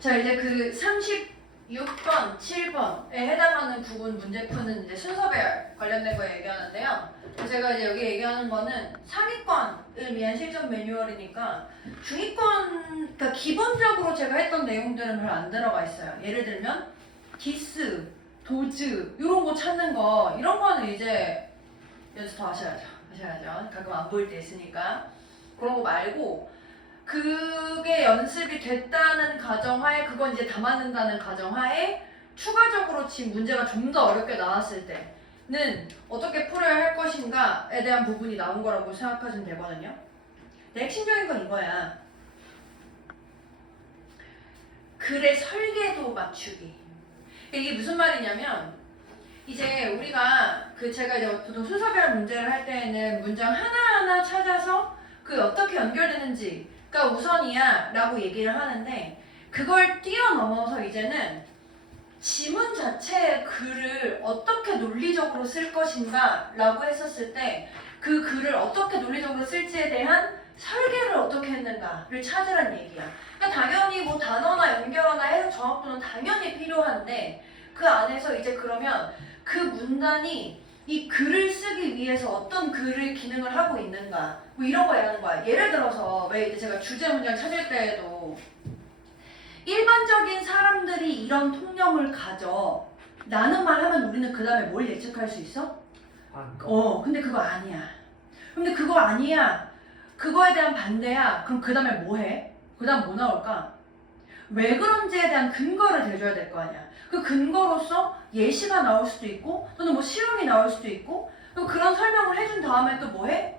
자, 이제 그 36번, 7번에 해당하는 부분 문제 푸는 이제 순서배열 관련된 거 얘기하는데요. 제가 이제 여기 얘기하는 거는 상위권을 위한 실전 매뉴얼이니까 중위권, 그러니까 기본적으로 제가 했던 내용들은 별로 안 들어가 있어요. 예를 들면 디스, 도즈 이런 거 찾는 거 이런 거는 이제 연습 더 하셔야죠. 가끔 안 보일 때 있으니까. 그런 거 말고 그게 연습이 됐다는 가정하에 그건 이제 담아낸다는 가정하에 추가적으로 지금 문제가 좀 더 어렵게 나왔을 때는 어떻게 풀어야 할 것인가에 대한 부분이 나온 거라고 생각하시면 되거든요. 근데 핵심적인 건 이거야. 글의 설계도 맞추기. 이게 무슨 말이냐면 이제 우리가 제가 이제 보통 순서별 문제를 할 때에는 문장 하나하나 찾아서 그 어떻게 연결되는지가 우선이야 라고 얘기를 하는데 그걸 뛰어넘어서 이제는 지문 자체의 글을 어떻게 논리적으로 쓸 것인가 라고 했었을 때 그 글을 어떻게 논리적으로 쓸지에 대한 설계를 어떻게 했는가를 찾으란 얘기야. 그러니까 당연히 뭐 단어나 연결어나 해석 정확도는 당연히 필요한데 그 안에서 이제 그러면 그 문단이 이 글을 쓰기 위해서 어떤 글의 기능을 하고 있는가 뭐 이런 거 얘기하는 거야. 예를 들어서 왜 이제 제가 주제 문장 찾을 때에도 일반적인 사람들이 이런 통념을 가져 라는 말 하면 우리는 그 다음에 뭘 예측할 수 있어? 근데 그거 아니야. 근데 그거 아니야. 그거에 대한 반대야. 그럼 그 다음에 뭐 해? 그 다음 뭐 나올까? 왜 그런지에 대한 근거를 대줘야 될 거 아니야. 그 근거로서 예시가 나올 수도 있고 또는 뭐 실험이 나올 수도 있고 그런 설명을 해준 다음에 또 뭐 해?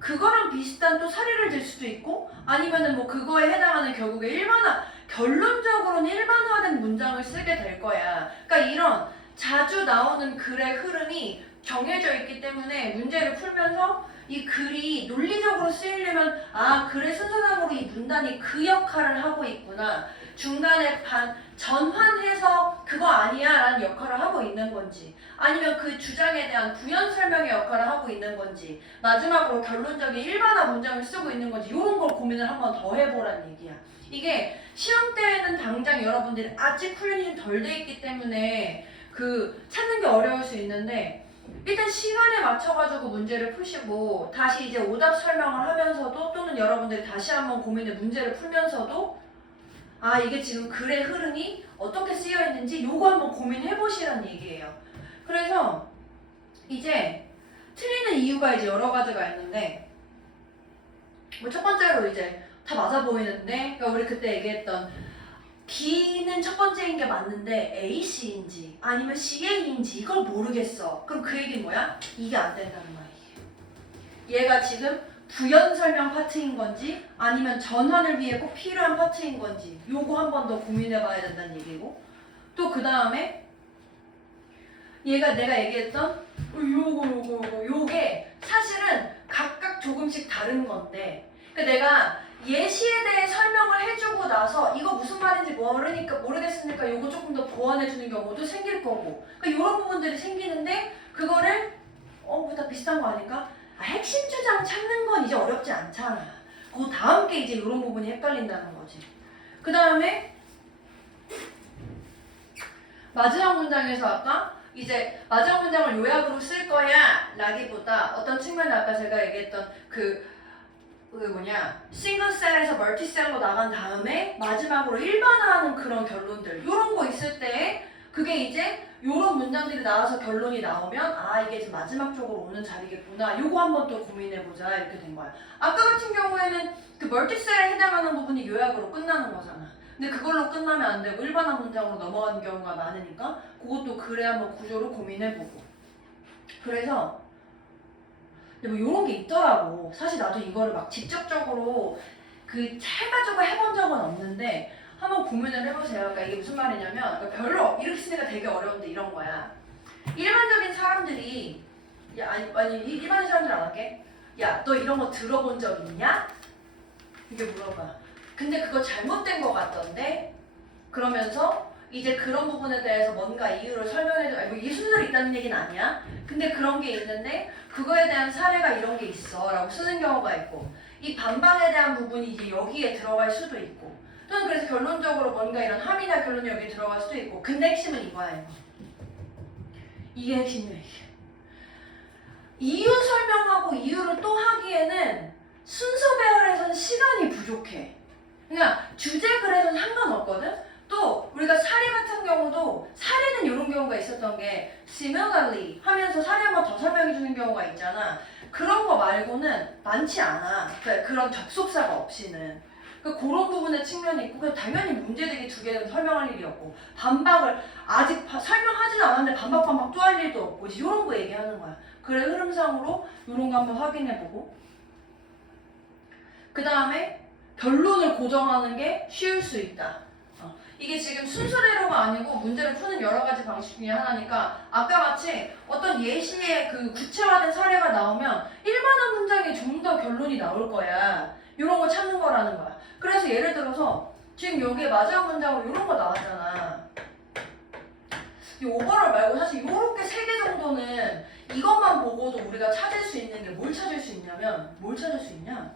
그거랑 비슷한 또 사례를 들 수도 있고 아니면은 뭐 그거에 해당하는 결국에 결론적으로는 일반화된 문장을 쓰게 될 거야. 그러니까 이런 자주 나오는 글의 흐름이 정해져 있기 때문에 문제를 풀면서 이 글이 논리적으로 쓰이려면 글의 순서상으로 이 문단이 그 역할을 하고 있구나. 중간에 전환해서 그거 아니야 라는 역할을 하고 있는 건지 아니면 그 주장에 대한 부연 설명의 역할을 하고 있는 건지 마지막으로 결론적인 일반화 문장을 쓰고 있는 건지 이런 걸 고민을 한번 더 해보라는 얘기야. 이게 시험 때에는 당장 여러분들이 아직 훈련이 좀 덜 돼 있기 때문에 찾는 게 어려울 수 있는데 일단 시간에 맞춰가지고 문제를 푸시고 다시 이제 오답 설명을 하면서도 또는 여러분들이 다시 한번 고민의 문제를 풀면서도 이게 지금 글의 흐름이 어떻게 쓰여 있는지 요거 한번 고민해 보시라는 얘기예요. 그래서 이제 틀리는 이유가 이제 여러 가지가 있는데 뭐 첫 번째로 이제 다 맞아 보이는데 그러니까 우리 그때 얘기했던 B는 첫 번째인 게 맞는데 A, C인지 아니면 CA인지 이걸 모르겠어. 그럼 그 얘기는 뭐야? 이게 안 된다는 거야. 얘가 지금 부연 설명 파트인 건지 아니면 전환을 위해 꼭 필요한 파트인 건지 요거 한 번 더 고민해 봐야 된다는 얘기고 또 그 다음에 얘가 내가 얘기했던 요게 사실은 각각 조금씩 다른 건데 그러니까 내가 예시에 대해 설명을 해주고 나서 이거 무슨 말인지 모르겠으니까 요거 조금 더 보완해주는 경우도 생길 거고 그러니까 이런 부분들이 생기는데 그거를 뭐 다 비슷한 거 아닐까? 핵심 주장 찾는 건 이제 어렵지 않잖아. 그 다음 게 이제 이런 부분이 헷갈린다는 거지. 그 다음에 마지막 문장에서 아까 이제 마지막 문장을 요약으로 쓸 거야 라기보다 어떤 측면에 아까 제가 얘기했던 싱글셀에서 멀티셀로 나간 다음에 마지막으로 일반화하는 그런 결론들 이런 거 있을 때 그게 이제 요런 문장들이 나와서 결론이 나오면 이게 지금 마지막 쪽으로 오는 자리겠구나 요거 한번 또 고민해보자 이렇게 된 거야. 아까 같은 경우에는 그 멀티셀에 해당하는 부분이 요약으로 끝나는 거잖아. 근데 그걸로 끝나면 안 되고 일반화 문장으로 넘어가는 경우가 많으니까 그것도 글에 한번 구조를 고민해보고 그래서 뭐 이런 게 있더라고. 사실 나도 이거를 막 직접적으로 해가지고 해본 적은 없는데 한번 고민을 해보세요. 그러니까 이게 무슨 말이냐면 그러니까 별로 이렇게 쓰니까 되게 어려운데 이런 거야. 일반적인 사람들이 일반인 사람들 안 할게. 야, 너 이런 거 들어본 적 있냐? 이게 물어봐. 근데 그거 잘못된 거 같던데? 그러면서 이제 그런 부분에 대해서 뭔가 이유를 설명해줘. 이 순서로 있다는 얘기는 아니야. 근데 그런 게 있는데 그거에 대한 사례가 이런 게 있어 라고 쓰는 경우가 있고 이 반박에 대한 부분이 이제 여기에 들어갈 수도 있고 또는 그래서 결론적으로 뭔가 이런 함이나 결론이 여기 들어갈 수도 있고. 근데 핵심은 이거야, 이거. 이게 핵심이야, 이게. 이유 설명하고 이유를 또 하기에는 순서 배열에서는 시간이 부족해. 그러니까 주제 글에서는 상관없거든? 또 우리가 사례 같은 경우도 사례는 이런 경우가 있었던 게 similarly 하면서 사례 한번 더 설명해 주는 경우가 있잖아. 그런 거 말고는 많지 않아. 그런 접속사가 없이는. 그런 부분의 측면이 있고 당연히 문제되기 두 개는 설명할 일이 없고 반박을 아직 설명하지는 않았는데 반박 또 할 일도 없고 이런 거 얘기하는 거야. 그래 흐름상으로 이런 거 한번 확인해보고 그 다음에 결론을 고정하는 게 쉬울 수 있다. 이게 지금 순서대로가 아니고 문제를 푸는 여러 가지 방식 중에 하나니까 아까 같이 어떤 예시의 그 구체화된 사례가 나오면 일반화 문장에 좀 더 결론이 나올 거야. 이런 거 찾는 거라는 거야. 그래서 예를 들어서 지금 여기에 마지막 문장으로 이런 거 나왔잖아. 이 오버럴 말고 사실 이렇게 3개 정도는 이것만 보고도 우리가 찾을 수 있는 게 뭘 찾을 수 있냐면 뭘 찾을 수 있냐?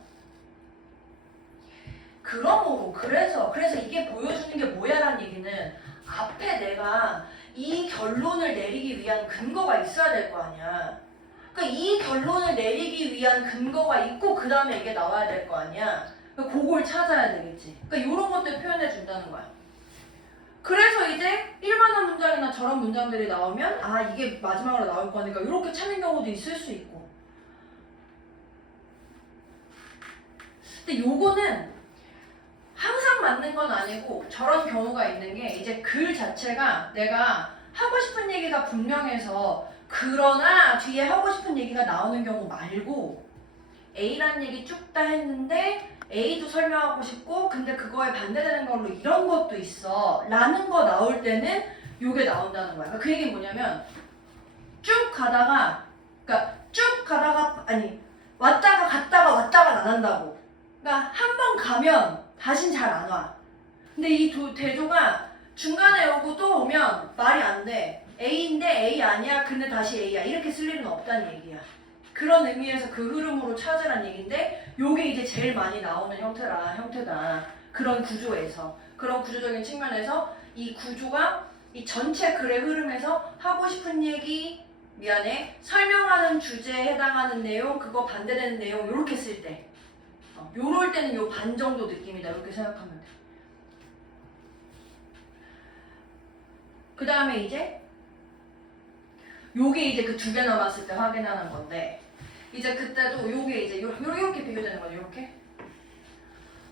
그러므로 그래서 이게 보여주는 게 뭐야라는 얘기는 앞에 내가 이 결론을 내리기 위한 근거가 있어야 될 거 아니야. 그러니까 이 결론을 내리기 위한 근거가 있고 그 다음에 이게 나와야 될 거 아니야. 그러니까 그걸 찾아야 되겠지. 그러니까 이런 것들 표현해 준다는 거야. 그래서 이제 일반화 문장이나 저런 문장들이 나오면 아 이게 마지막으로 나올 거니까 이렇게 찾는 경우도 있을 수 있고. 근데 요거는 항상 맞는 건 아니고 저런 경우가 있는 게 이제 글 자체가 내가 하고 싶은 얘기가 분명해서 그러나 뒤에 하고 싶은 얘기가 나오는 경우 말고 A라는 얘기 쭉 다 했는데 A도 설명하고 싶고 근데 그거에 반대되는 걸로 이런 것도 있어 라는 거 나올 때는 요게 나온다는 거야. 그러니까 그 얘기는 뭐냐면 쭉 가다가 아니 왔다가 갔다가 왔다가 안 한다고. 그러니까 한 번 가면 다신 잘 안 와. 근데 이 대조가 중간에 오고 또 오면 말이 안 돼. A인데 A 아니야. 근데 다시 A야. 이렇게 쓸 일은 없다는 얘기야. 그런 의미에서 그 흐름으로 찾으란 얘기인데 요게 이제 제일 많이 나오는 형태다. 그런 구조에서. 그런 구조적인 측면에서 이 구조가 이 전체 글의 흐름에서 하고 싶은 얘기 설명하는 주제에 해당하는 내용, 그거 반대되는 내용 요렇게 쓸 때 요럴 때는 요 반 정도 느낌이다. 이렇게 생각하면 돼. 그 다음에 이제 요게 이제 그 2개 남았을 때 확인하는 건데 이제 그때도 요게 이제 요렇게 비교되는 거죠. 요렇게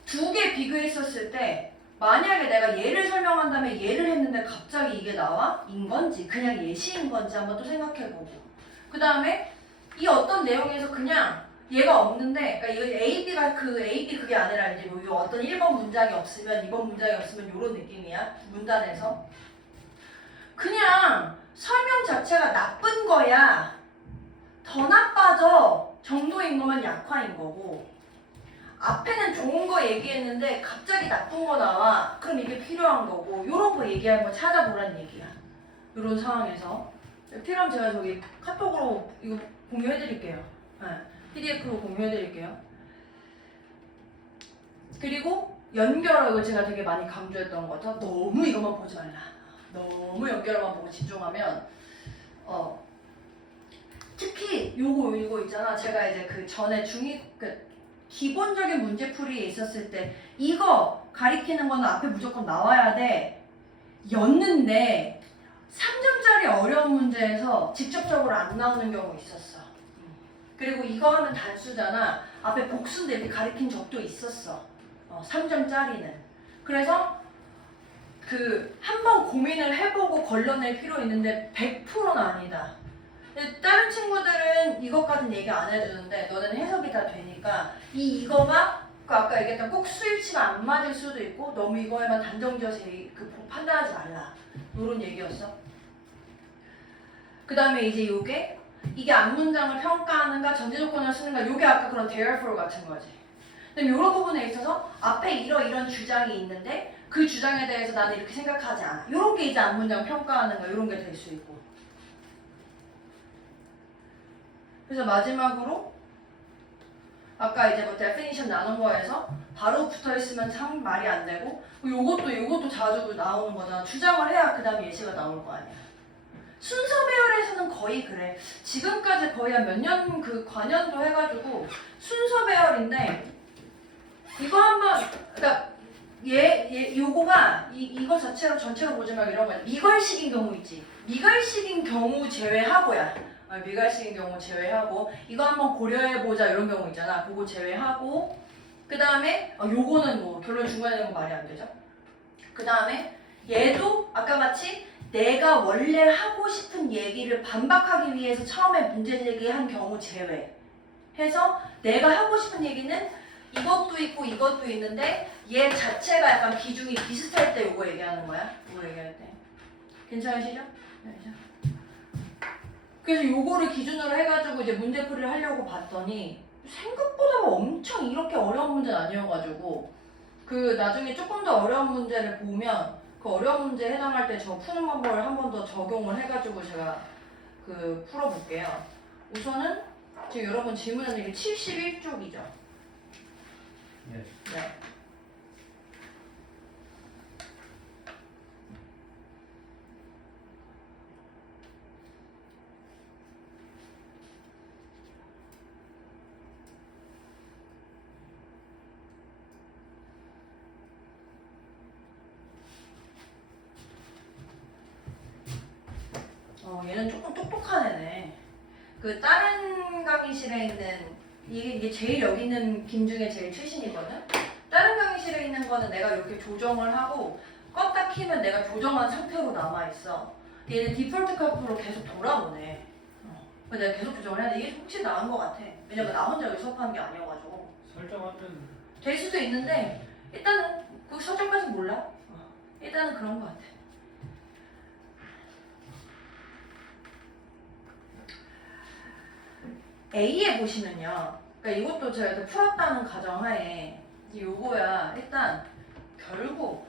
2개 비교했었을 때 만약에 내가 얘를 설명한 다음에 얘를 했는데 갑자기 이게 나와? 인 건지 그냥 예시인 건지 한번 또 생각해보고 그 다음에 이 어떤 내용에서 그냥 얘가 없는데 그러니까 이거 A, B 그게 아니라 이제 뭐 어떤 1번 문장이 없으면 2번 문장이 없으면 요런 느낌이야. 문단에서 그냥 설명 자체가 나쁜 거야 더 나빠져 정도인 거면 약화인 거고 앞에는 좋은 거 얘기했는데 갑자기 나쁜 거 나와 그럼 이게 필요한 거고 요런 거 얘기하는 거 찾아보라는 얘기야. 요런 상황에서 필요하면 제가 저기 카톡으로 이거 공유해드릴게요. 네. PDF로 공유해드릴게요. 그리고 연결어 이거 제가 되게 많이 강조했던 것 같아. 너무 이것만 보지 말라. 너무 연결어만 보고 집중하면 특히 이거 있잖아. 제가 이제 그 전에 기본적인 문제풀이에 있었을 때 이거 가리키는 거는 앞에 무조건 나와야 돼. 였는데 3점짜리 어려운 문제에서 직접적으로 안 나오는 경우 있었어. 그리고 이거 하면 단수잖아. 앞에 복수인데 이렇게 가리킨 적도 있었어. 3점짜리는. 그래서 한번 고민을 해보고 걸러낼 필요 있는데 100%는 아니다. 근데 다른 친구들은 이것까지는 얘기 안 해주는데 너는 해석이 다 되니까 이거가 아까 얘기했던 꼭 수일치가 안 맞을 수도 있고 너무 이거에만 단정지어서 판단하지 말라. 이런 얘기였어. 그 다음에 이제 이게 앞문장을 평가하는가 전제 조건을 쓰는가 요게 아까 그런 therefore 같은 거지. 근데 이런 부분에 있어서 앞에 이런 주장이 있는데 그 주장에 대해서 나는 이렇게 생각하지 않아. 요런 게 이제 앞문장 평가하는가 요런 게 될 수 있고. 그래서 마지막으로 아까 이제 뭐 definition 나눈 거에서 바로 붙어 있으면 참 말이 안 되고 요것도 자주 나오는 거잖아. 주장을 해야 그 다음에 예시가 나올 거 아니야. 순서 배열에서는 거의 그래. 지금까지 거의 한 몇 년 그 관연도 해가지고 순서 배열인데 이거 한번 그러니까 요거가 이거 자체로 전체로 보지 말고 이런 거야. 미괄식인 경우 있지. 미괄식인 경우 제외하고야. 미괄식인 경우 제외하고 이거 한번 고려해보자 이런 경우 있잖아. 그거 제외하고 그 다음에 요거는 뭐 결론 중간에 있는 거 말이 안 되죠. 그 다음에 얘도 아까 같이 내가 원래 하고 싶은 얘기를 반박하기 위해서 처음에 문제 제기한 경우 제외 해서 내가 하고 싶은 얘기는 이것도 있고 이것도 있는데 얘 자체가 약간 비중이 비슷할 때 요거 얘기하는 거야. 요거 얘기할 때. 괜찮으시죠? 네. 그래서 요거를 기준으로 해가지고 이제 문제풀이를 하려고 봤더니 생각보다 엄청 이렇게 어려운 문제는 아니어가지고 그 나중에 조금 더 어려운 문제를 보면 그 어려운 문제에 해당할 때 저 푸는 방법을 한 번 더 적용을 해가지고 제가 그 풀어볼게요. 우선은 지금 여러분 질문은 이게 71쪽이죠. 네. 네. 얘는 조금 똑똑한 애네. 그 다른 강의실에 있는 이게 제일 여기 있는 김 중에 제일 최신이거든. 다른 강의실에 있는 거는 내가 이렇게 조정을 하고 껐다 키면 내가 조정한 상태로 남아 있어. 얘는 디폴트 값으로 계속 돌아오네. 그래서 내가 계속 조정을 해야 돼. 이게 혹시 나은 것 같아. 왜냐면 나 혼자 여기 수업하는 게 아니어가지고. 설정하면 될 수도 있는데 일단은 그 설정까지 몰라. 일단은 그런 것 같아. A에 보시면요. 그러니까 이것도 제가 이렇게 풀었다는 가정하에 요거야. 일단 결국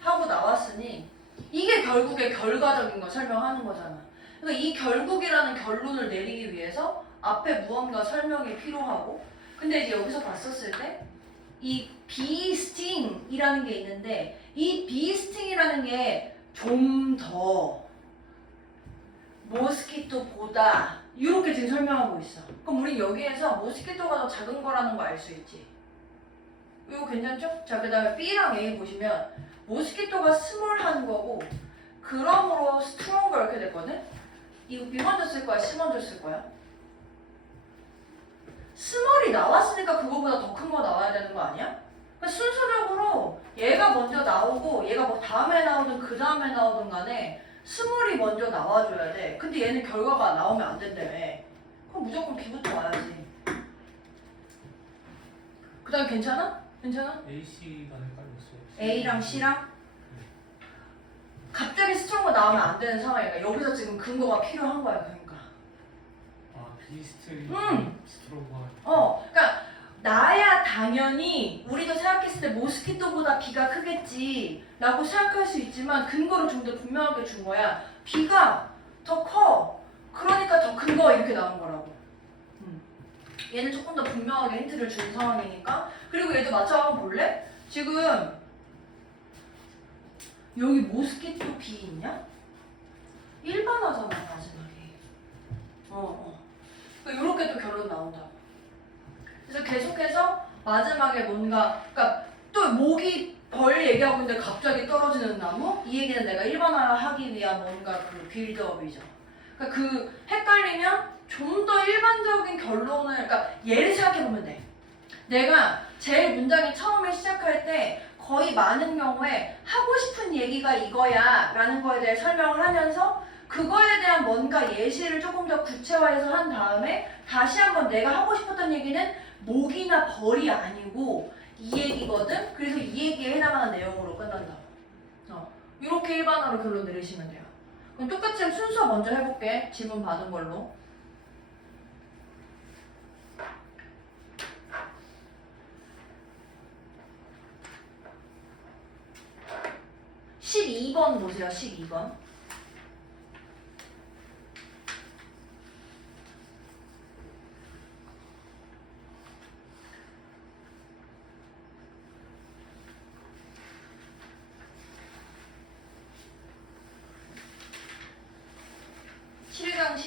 하고 나왔으니 이게 결국의 결과적인 거 설명하는 거잖아. 그러니까 이 결국이라는 결론을 내리기 위해서 앞에 무언가 설명이 필요하고 근데 이제 여기서 봤었을 때 이 비스팅이라는 게 있는데 이 비스팅이라는 게 좀 더 모스키토보다 이렇게 지금 설명하고 있어. 그럼 우린 여기에서 모스키토가 더 작은 거라는 거 알 수 있지. 이거 괜찮죠? 자, 그 다음에 B랑 A 보시면 모스키토가 스몰한 거고 그러므로 스트롱거 이렇게 됐거든? 이거 B 먼저 쓸 거야? C 먼저 쓸 거야? 스몰이 나왔으니까 그거보다 더 큰 거 나와야 되는 거 아니야? 그러니까 순서적으로 얘가 먼저 나오고 얘가 뭐 다음에 나오든 그 다음에 나오든 간에 스몰이 먼저 나와줘야 돼. 근데 얘는 결과가 나오면 안 된다며. 그럼 무조건 B부터 와야지. 그 다음에 괜찮아? 괜찮아? A, C가 헷갈렸어요. A랑 C랑? 갑자기 스트롱거 나오면 안 되는 상황이니까 여기서 지금 근거가 필요한 거야. 그러니까. 아, 비스트 스트로가. 그러니까 나야 당연히 우리도 생각했을 때 모스키토보다 B가 크겠지 라고 생각할 수 있지만 근거를 좀 더 분명하게 준 거야. B가 더 커. 그러니까 더 큰 거 이렇게 나온 거라고. 얘는 조금 더 분명하게 힌트를 준 상황이니까. 그리고 얘도 맞춰 한번 볼래? 지금 여기 모스키토 B 있냐? 일반화잖아 마지막에. 그러니까 이렇게 또 결론 나온다고. 그래서 계속해서 마지막에 뭔가 그러니까 또 모기 벌 얘기하고 있는데 갑자기 떨어지는 나무? 이 얘기는 내가 일반화하기 위한 뭔가 그 빌드업이죠. 그러니까 그 헷갈리면 좀 더 일반적인 결론을 그러니까 예를 생각해보면 돼. 내가 제일 문장이 처음에 시작할 때 거의 많은 경우에 하고 싶은 얘기가 이거야 라는 거에 대해 설명을 하면서 그거에 대한 뭔가 예시를 조금 더 구체화해서 한 다음에 다시 한번 내가 하고 싶었던 얘기는 목이나 벌이 아니고 이 얘기거든? 그래서 이 얘기에 해당하는 내용으로 끝난다. 이렇게 일반화로 결론 내리시면 돼요. 그럼 똑같이 순서 먼저 해볼게. 질문 받은 걸로. (12번) 보세요. 12번.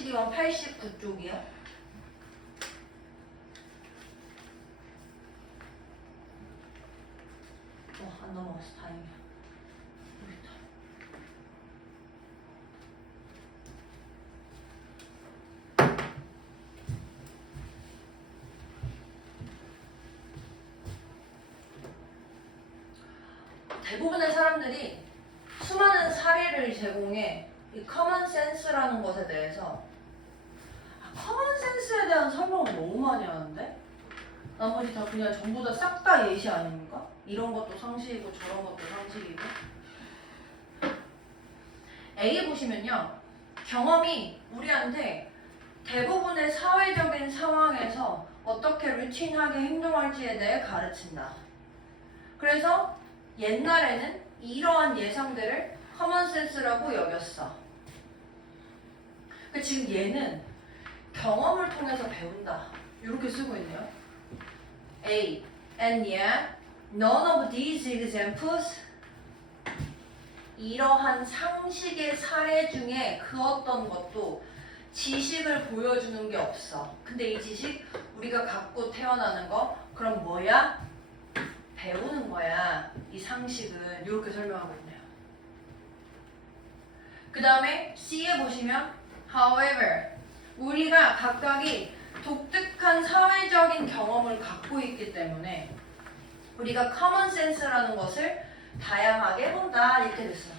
80이면 89쪽이야. 안 넘어갔어. 다행이야. 여기 있다. 대부분의 사람들이 수많은 사례를 제공해 이 커먼 센스라는 것에 대해서 커먼 센스에 대한 설명을 너무 많이 하는데 나머지 다 그냥 전부 다 싹 다 예시 아닙니까? 이런 것도 상식이고 저런 것도 상식이고. A 보시면요, 경험이 우리한테 대부분의 사회적인 상황에서 어떻게 루틴하게 행동할지에 대해 가르친다. 그래서 옛날에는 이러한 예상들을 커먼센스라고 여겼어. 지금 얘는 경험을 통해서 배운다. 이렇게 쓰고 있네요. A. And yet, none of these examples 이러한 상식의 사례 중에 그 어떤 것도 지식을 보여주는 게 없어. 근데 이 지식 우리가 갖고 태어나는 거 그럼 뭐야? 배우는 거야. 이 상식은 이렇게 설명하고 있네요. 그 다음에 C에 보시면 however 우리가 각각이 독특한 사회적인 경험을 갖고 있기 때문에 우리가 common sense라는 것을 다양하게 본다 이렇게 됐어.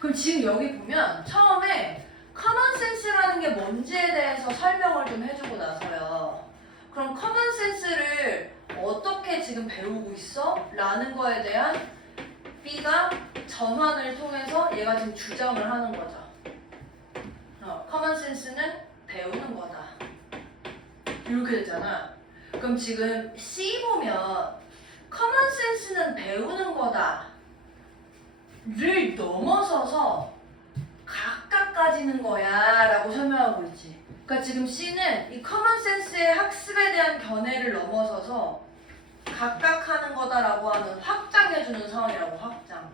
그럼 지금 여기 보면 처음에 common sense라는 게 뭔지에 대해서 설명을 좀 해주고 나서요. 그럼 common sense를 어떻게 지금 배우고 있어? 라는 거에 대한 B가 전환을 통해서 얘가 지금 주장을 하는 거죠. common sense는 배우는 거다. 이렇게 됐잖아. 그럼 지금 C 보면 common sense는 배우는 거다 를 넘어서서 각각 가지는 거야 라고 설명하고 있지. 그러니까 지금 C는 이 common sense의 학습에 대한 견해를 넘어서서 각각 하는 거다라고 하는 확장해주는 상황이라고. 확장.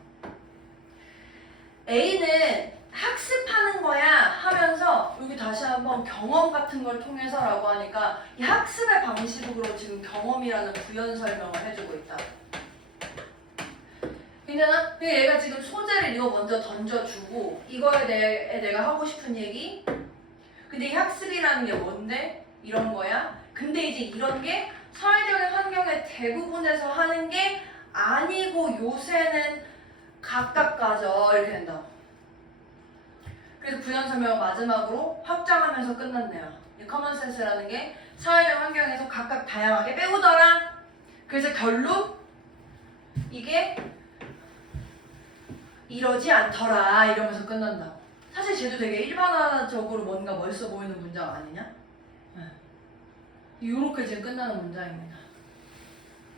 A는 학습하는 거야 하면서 여기 다시 한번 경험 같은 걸 통해서라고 하니까 이 학습의 방식으로 지금 경험이라는 부연 설명을 해주고 있다. 괜찮아? 얘가 지금 소재를 이거 먼저 던져주고 이거에 대해 내가 하고 싶은 얘기. 근데 이 학습이라는 게 뭔데? 이런 거야. 근데 이제 이런 게 사회적인 환경의 대부분에서 하는 게 아니고 요새는 각각 가져 이렇게 된다. 그래서 부연 설명을 마지막으로 확장하면서 끝났네요. 이 커먼센스라는 게 사회적 환경에서 각각 다양하게 배우더라. 그래서 결국 이게 이러지 않더라 이러면서 끝난다. 사실 쟤도 되게 일반화적으로 뭔가 멋있어 보이는 문장 아니냐? 이렇게 지금 끝나는 문장입니다.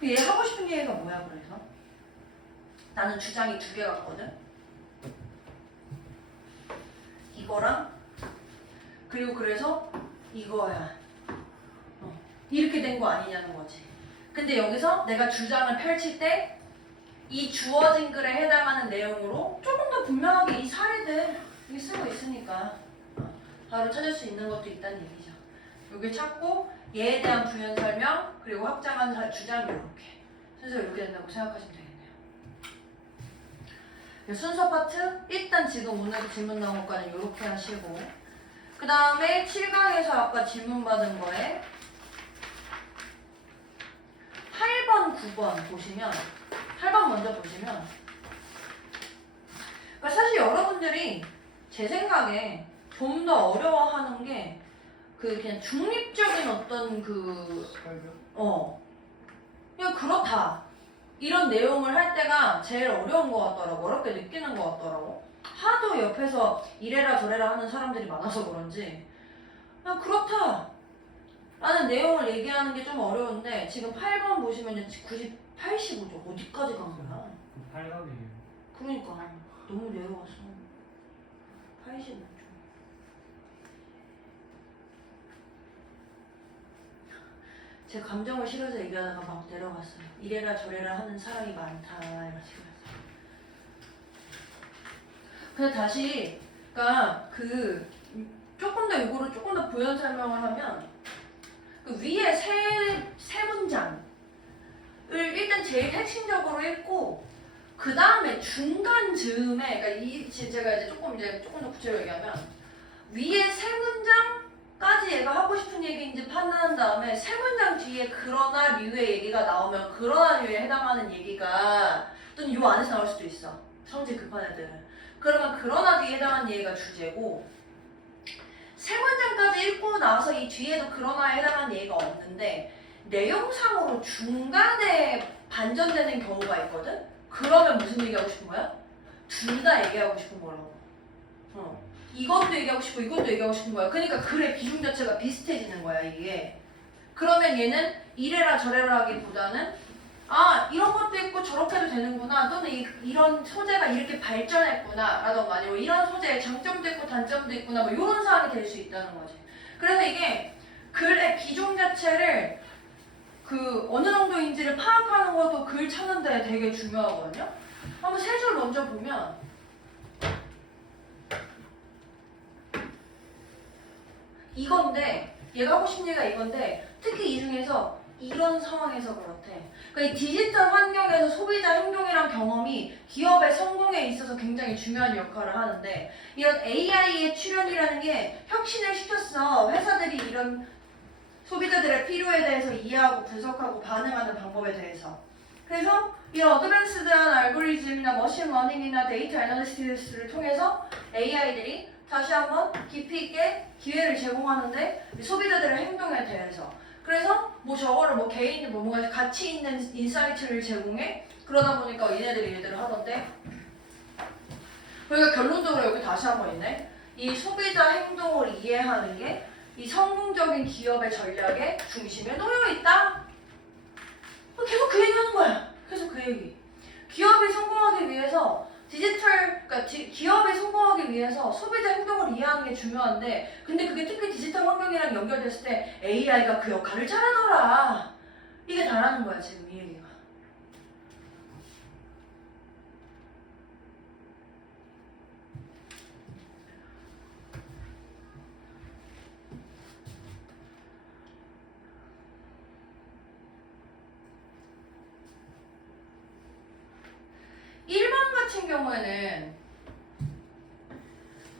얘 하고 싶은 얘기가 뭐야 그래서? 나는 주장이 두 개 같거든? 이거랑 그리고 그래서 이거야. 이렇게 된 거 아니냐는 거지. 근데 여기서 내가 주장을 펼칠 때 이 주어진 글에 해당하는 내용으로 조금 더 분명하게 이 사례들 여기 쓰고 있으니까 바로 찾을 수 있는 것도 있다는 얘기죠. 여기 찾고 얘에 대한 부연 설명 그리고 확장한 주장이 이렇게 순서가 이렇게 된다고 생각하시면 되겠네요. 순서 파트 일단 지금 오늘 질문 나온 것까지 이렇게 하시고 그 다음에 7강에서 아까 질문 받은 거에 8번, 9번 보시면 8번 먼저 보시면 그러니까 사실 여러분들이 제 생각에 좀 더 어려워하는 게 그 그냥 중립적인 어떤 그냥 그렇다 이런 내용을 할 때가 제일 어려운 것 같더라고. 어렵게 느끼는 것 같더라고. 하도 옆에서 이래라 저래라 하는 사람들이 많아서 그런지 그냥 그렇다 라는 내용을 얘기하는 게 좀 어려운데 지금 8번 보시면 85죠. 어디까지 간 거야? 8강이에요. 그러니까 너무 내려갔어. 85죠. 제 감정을 실어서 얘기하다가 막 내려갔어요. 이래라 저래라 하는 사람이 많다 이러시면서. 근데 다시 그러니까 조금 조금 더 이거를 조금 더 부연 설명을 하면 그 위에 세 문장을 일단 제일 핵심적으로 읽고 그 다음에 중간 즈음에 그러니까 제가 이제 조금 더 구체적으로 얘기하면 위에 세 문장까지 얘가 하고 싶은 얘기인지 판단한 다음에 세 문장 뒤에 그러나 류의 얘기가 나오면 그러나 류에 해당하는 얘기가 또는 요 안에서 나올 수도 있어. 성질 급한 애들은. 그러면 그러나 뒤에 해당하는 얘기가 주제고 세 문장까지 읽고 나서 이 뒤에도 그러나에 해당하는 얘기가 없는데 내용상으로 중간에 반전되는 경우가 있거든? 그러면 무슨 얘기하고 싶은 거야? 둘 다 얘기하고 싶은 거라고. 이것도 얘기하고 싶고 이것도 얘기하고 싶은 거야. 그러니까 글의 비중 자체가 비슷해지는 거야 이게. 그러면 얘는 이래라 저래라 하기보다는 아 이런 것도 있고 저렇게도 되는구나 또는 이런 소재가 이렇게 발전했구나 라던가 아니면 이런 소재에 장점도 있고 단점도 있구나 뭐 이런 사항이 될 수 있다는 거지. 그래서 이게 글의 비중 자체를 그 어느 정도인지를 파악하는 것도 글 찾는데 되게 중요하거든요. 한번 세 줄 먼저 보면 이건데 얘가 하고 싶은 얘기가 이건데 특히 이 중에서 이런 상황에서 그렇대. 그러니까 이 디지털 환경에서 소비자 행동이랑 경험이 기업의 성공에 있어서 굉장히 중요한 역할을 하는데 이런 AI의 출현이라는 게 혁신을 시켰어. 회사들이 이런 소비자들의 필요에 대해서 이해하고 분석하고 반응하는 방법에 대해서. 그래서 이런 어드밴스드한 알고리즘이나 머신러닝이나 데이터 애널리시스를 통해서 AI들이 다시 한번 깊이 있게 기회를 제공하는데 소비자들의 행동에 대해서. 그래서 뭐 저거를 뭐 개인이 뭔가 가치 있는 인사이트를 제공해. 그러다 보니까 얘네들을 하던데. 그러니까 결론적으로 여기 다시 한번 있네. 이 소비자 행동을 이해하는 게 이 성공적인 기업의 전략의 중심에 놓여 있다. 계속 그 얘기하는 거야. 계속 그 얘기. 기업이 성공하기 위해서 그러니까 기업이 성공하기 위해서 소비자 행동을 이해하는 게 중요한데 근데 그게 특히 디지털 환경이랑 연결됐을 때 AI가 그 역할을 잘하더라. 이게 다라는 거야 지금 이 얘기가. 같은 경우에는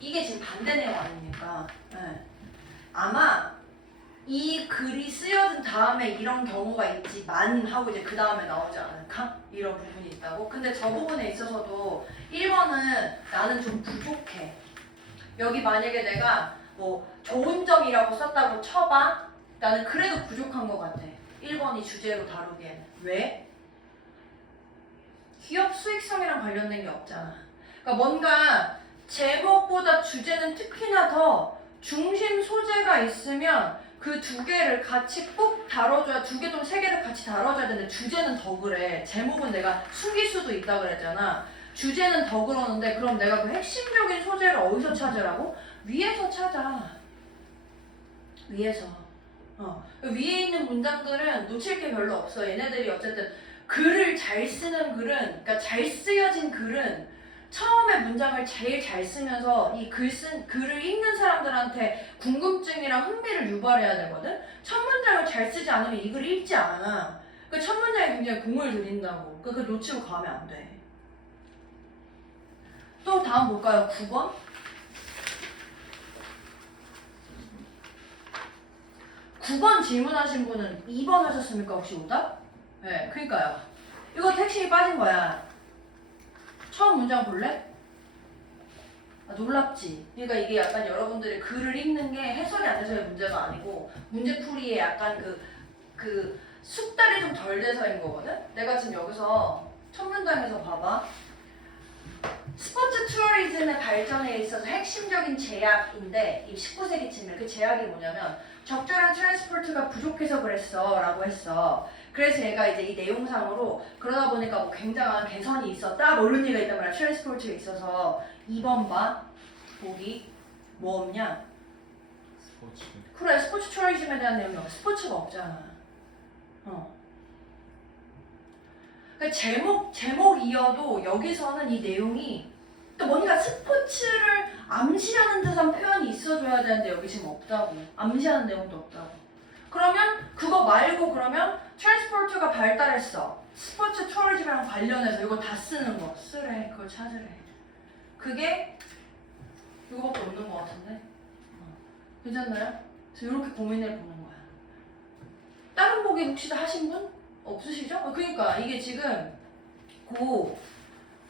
이게 지금 반대 내용 아닙니까? 네. 아마 이 글이 쓰여진 다음에 이런 경우가 있지만 하고 이제 그 다음에 나오지 않을까? 이런 부분이 있다고? 근데 저 부분에 있어서도 1번은 나는 좀 부족해. 여기 만약에 내가 뭐 좋은 점이라고 썼다고 쳐봐? 나는 그래도 부족한 것 같아. 1번이 주제로 다루기에는. 왜? 기업 수익성이랑 관련된 게 없잖아. 그러니까 뭔가 제목보다 주제는 특히나 더 중심 소재가 있으면 그 두 개를 같이 꼭 다뤄줘야, 두 개 또는 세 개를 같이 다뤄줘야 되는데 주제는 더 그래. 제목은 내가 숨길 수도 있다 그랬잖아. 주제는 더 그러는데 그럼 내가 그 핵심적인 소재를 어디서 찾으라고? 위에서 찾아. 위에서. 위에 있는 문장들은 놓칠 게 별로 없어. 얘네들이 어쨌든 글을 잘 쓰는 글은, 그러니까 잘 쓰여진 글은 처음에 문장을 제일 잘 쓰면서 이 글을 읽는 사람들한테 궁금증이랑 흥미를 유발해야 되거든? 첫 문장을 잘 쓰지 않으면 이 글을 읽지 않아. 그 첫 문장에 굉장히 공을 들인다고. 그거 놓치고 가면 안 돼. 또 다음 볼까요? 9번? 9번 질문하신 분은 2번 하셨습니까? 혹시 오답? 네, 그니까요. 이거 핵심이 빠진 거야. 처음 문장 볼래? 아, 놀랍지? 그러니까 이게 약간 여러분들이 글을 읽는 게 해석이 안 돼서의 문제가 아니고 문제풀이에 약간 그 숙달이 좀 덜 돼서인 거거든? 내가 지금 여기서 첫 문장에서 봐봐. 스포츠 투어리즘의 발전에 있어서 핵심적인 제약인데 이 19세기쯤에 그 제약이 뭐냐면 적절한 트랜스포트가 부족해서 그랬어 라고 했어. 그래서 얘가 이제 이 내용상으로 그러다 보니까 뭐 굉장한 개선이 있었다 뭐 이런 얘기가 있단 말이야. 트랜스포트에 있어서 2번 봐. 보기 뭐 없냐? 스포츠. 그래 스포츠 투어리즘에 대한 내용이 없어. 스포츠가 없잖아. 그러니까 제목 이어도 여기서는 이 내용이 또 뭔가 스포츠를 암시하는 듯한 표현이 있어줘야 되는데 여기 지금 없다고. 암시하는 내용도 없다고. 그러면 그거 말고 그러면 트랜스포트가 발달했어. 스포츠 투어리즘이랑 관련해서 이거 다 쓰는 거. 쓰래. 그걸 찾으래. 그게 이거밖에 없는 것 같은데. 괜찮나요? 그래서 이렇게 고민해 보는 거야. 다른 보기 혹시 다 하신 분? 없으시죠? 그러니까 이게 지금 그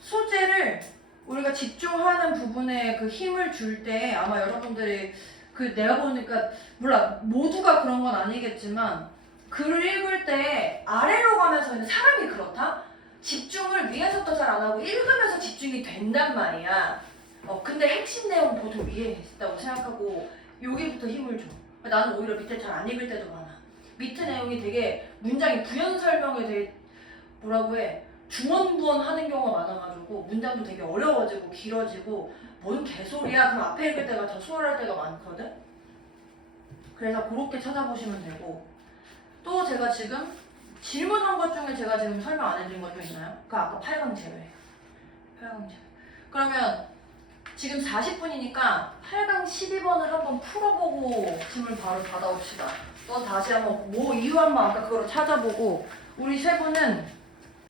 소재를 우리가 집중하는 부분에 그 힘을 줄 때 아마 여러분들이 그 내가 보니까 몰라 모두가 그런 건 아니겠지만 글을 읽을 때 아래로 가면서 그냥 사람이 그렇다? 집중을 위에서부터 잘 안 하고 읽으면서 집중이 된단 말이야. 근데 핵심 내용 보통 위에 있다고 생각하고 여기부터 힘을 줘. 나는 오히려 밑에 잘 안 읽을 때도 많아. 밑에 내용이 되게 문장이 부연 설명이 되게 뭐라고 해 중원부원 하는 경우가 많아가지고 문장도 되게 어려워지고 길어지고 뭔 개소리야 그럼 앞에 읽을 때가 더 수월할 때가 많거든. 그래서 그렇게 찾아보시면 되고 또 제가 지금 질문한 것 중에 제가 지금 설명 안 해드린 것 좀 있나요? 그 아까 8강 제외. 8강 제외. 그러면 지금 40분이니까 8강 12번을 한번 풀어보고 질문 바로 받아옵시다. 또 다시 한번 뭐 이유 한번 아까 그거를 찾아보고 우리 세 분은